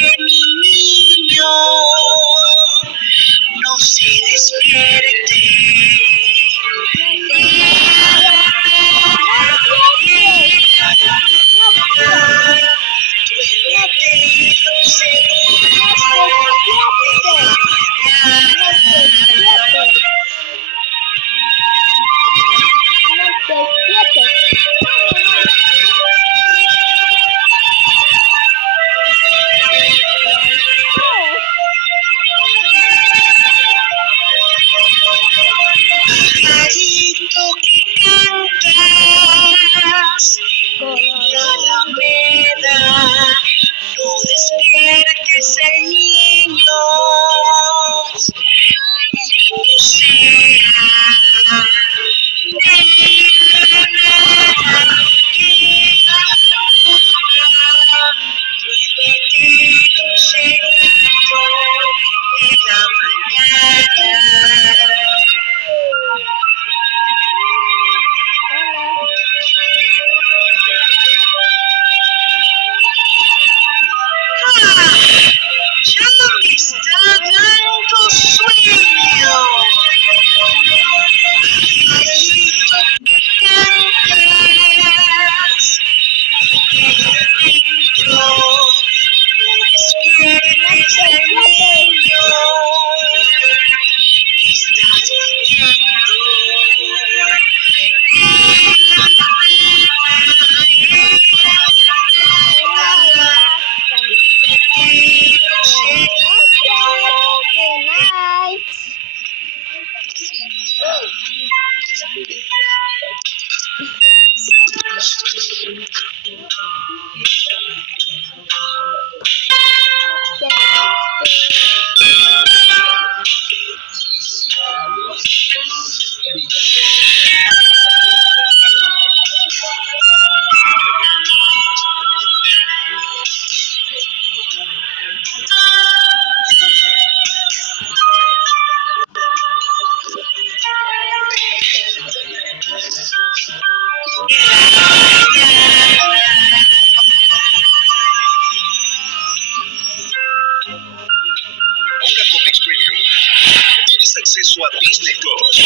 que mi niño no se despierte. Pajarito que cantas en la alameda, no despiertes el niño, bendito sea. Duérmete lucerito en la mañana. Ya me está dando sueño. Pajarito que cantas dentro, no despiertes al niño que está durmiendo. Ahora con Xperia tienes acceso a Disney Plus.